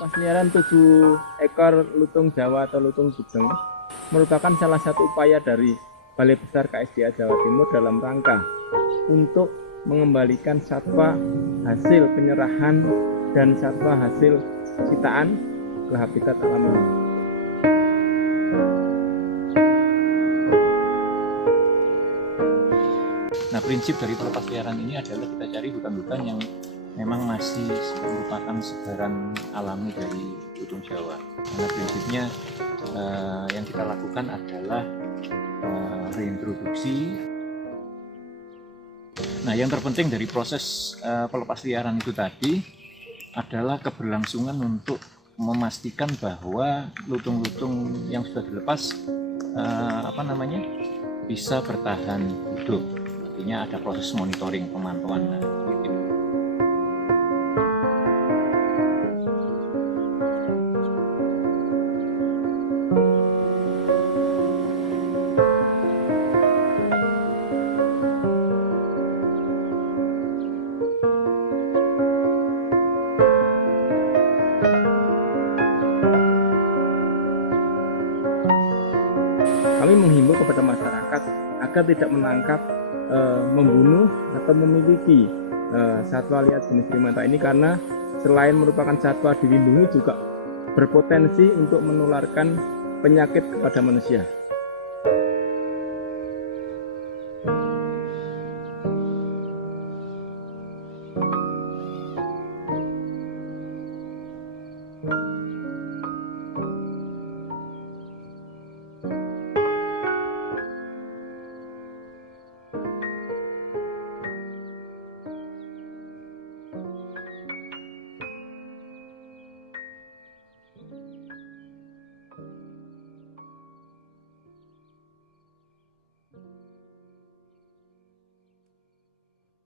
Pelepasliaran 7 ekor lutung Jawa atau lutung sugeng merupakan salah satu upaya dari Balai Besar KSDA Jawa Timur dalam rangka untuk mengembalikan satwa hasil penyerahan dan satwa hasil sitaan ke habitat alaminya. Nah, prinsip dari pelepasliaran ini adalah kita cari hutan-hutan yang memang masih merupakan sebaran alami dari lutung Jawa. Karena prinsipnya yang kita lakukan adalah reintroduksi. Nah, yang terpenting dari proses pelepasliaran itu tadi adalah keberlangsungan untuk memastikan bahwa lutung-lutung yang sudah dilepas bisa bertahan hidup. Artinya ada proses monitoring, pemantauan. Kami menghimbau kepada masyarakat agar tidak menangkap, membunuh atau memiliki satwa liar jenis primata ini, karena selain merupakan satwa dilindungi juga berpotensi untuk menularkan penyakit kepada manusia.